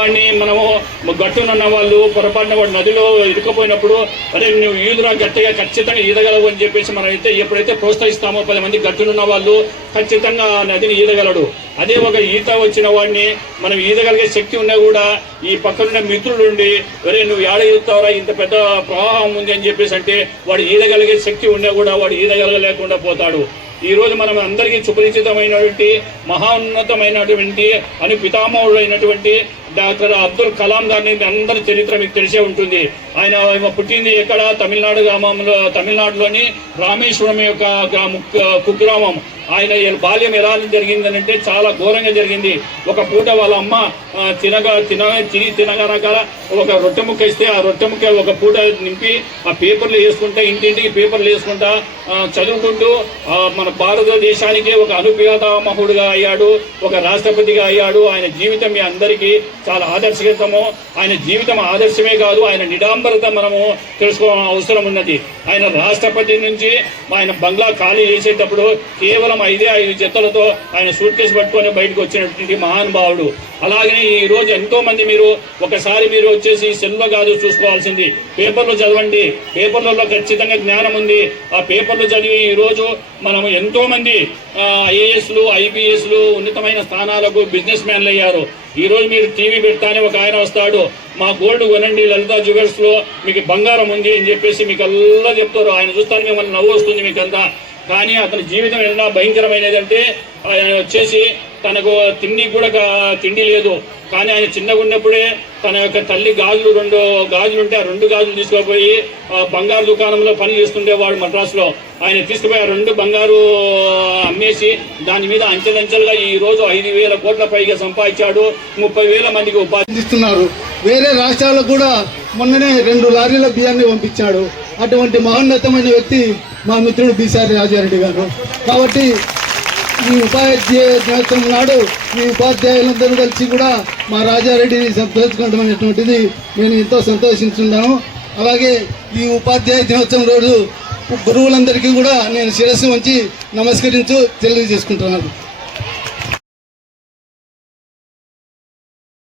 వాడిని మనము గట్టునున్న వాళ్ళు పొరపాటున వాడు నదిలో ఇరుక్కుపోయినప్పుడు అరే నువ్వు ఈదురా గట్టిగా ఖచ్చితంగా ఈదగలవు అని చెప్పేసి మనం అయితే ఎప్పుడైతే ప్రోత్సహిస్తామో 10 మంది గట్టునున్న వాళ్ళు ఖచ్చితంగా ఆ నదిని ఈదగలడు. అదే ఒక ఈత వచ్చిన వాడిని మనం ఈదగలిగే శక్తి ఉన్నా కూడా ఈ పక్కనున్న మిత్రులుండి అరే నువ్వు ఏడ ఈదుతావురా ఇంత పెద్ద ప్రవాహం ఉంది అని చెప్పేసి అంటే వాడు ఈదగలిగే శక్తి ఉన్నా కూడా వాడు ఈదగలగలేకుండా పోతాడు. ఈ రోజు మనం అందరికీ సుపరిచితమైనటువంటి మహోన్నతమైనటువంటి అని పితామహుడైనటువంటి డాక్టర్ అబ్దుల్ కలాం గారిని అందరి చరిత్ర మీకు తెలిసే ఉంటుంది. ఆయన పుట్టింది ఎక్కడ తమిళనాడు గ్రామంలో, తమిళనాడులోని రామేశ్వరం యొక్క కుగ్రామం. ఆయన బాల్యం ఎలా జరిగిందనంటే చాలా ఘోరంగా జరిగింది. ఒక పూట వాళ్ళ అమ్మ తినగనక ఒక రొట్టె ముక్క ఇస్తే ఆ రొట్టె ముక్క ఒక పూట నింపి ఆ పేపర్లు వేసుకుంటా ఇంటింటికి పేపర్లు వేసుకుంటా చదువుకుంటూ మన భారతదేశానికే ఒక అనుప్రధామహుడుగా అయ్యాడు, ఒక రాష్ట్రపతిగా అయ్యాడు. ఆయన జీవితం మీ అందరికీ చాలా ఆదర్శగతము. ఆయన జీవితం ఆదర్శమే కాదు, ఆయన నిడాంబరత మనము తెలుసుకోవాల్సిన అవసరం ఉన్నది. ఆయన రాష్ట్రపతి నుంచి ఆయన బంగ్లా ఖాళీ చేసేటప్పుడు కేవలం 5 జతలతో ఆయన సూట్ కేసు పట్టుకొని బయటకు వచ్చినటువంటి మహానుభావుడు. అలాగనే ఈ రోజు ఎంతో మంది మీరు ఒకసారి మీరు వచ్చేసి సెల్లో కాదు చూసుకోవాల్సింది, పేపర్లు చదవండి. పేపర్లలో ఖచ్చితంగా జ్ఞానం ఉంది. ఆ పేపర్లు చదివి ఈరోజు మనం ఎంతో మంది ఐఏఎస్లు ఐపీఎస్లు ఉన్నతమైన స్థానాలకు బిజినెస్ మ్యాన్లు అయ్యారు. ఈ రోజు మీరు టీవీ పెడతానే ఒక ఆయన వస్తాడు, మా గోల్డ్ కొనండి లలితా జ్యువెల్స్ లో మీకు బంగారం ఉంది అని చెప్పేసి మీకు అల్లా చెప్తారు. ఆయన చూస్తాను మిమ్మల్ని నవ్వు వస్తుంది మీకంతా. కానీ అతని జీవితం ఎలా భయంకరమైనది అంటే ఆయన వచ్చేసి తనకు తిండి కూడా తిండి లేదు. కానీ ఆయన చిన్నగా ఉన్నప్పుడే తన యొక్క తల్లి గాజులు 2 గాజులు ఉంటే ఆ 2 గాజులు తీసుకుపోయి బంగారు దుకాణంలో పని చేస్తుండేవాడు మద్రాసులో. ఆయన తీసుకుపోయి ఆ 2 బంగారు అమ్మేసి దాని మీద అంచెలంచెలుగా ఈ రోజు 5,000 కోట్ల పైగా సంపాదించాడు. 30,000 మందికి ఉపాధి ఇస్తున్నారు. వేరే రాష్ట్రాలకు కూడా మొన్ననే 2 లారీల బియ్యాన్ని పంపించాడు. అటువంటి మహోన్నతమైన వ్యక్తి మా మిత్రుడు బిసారి రాజారెడ్డి గారు. కాబట్టి ఈ ఉపాధ్యాయ దినోత్సవం నాడు ఈ ఉపాధ్యాయులందరూ కలిసి కూడా మా రాజారెడ్డిని సంతరించుకోవడం అనేటువంటిది నేను ఎంతో సంతోషించున్నాను. అలాగే ఈ ఉపాధ్యాయ దినోత్సవం రోజు గురువులందరికీ కూడా నేను శిరస్సు వంచి తెలియజేసుకుంటున్నాను.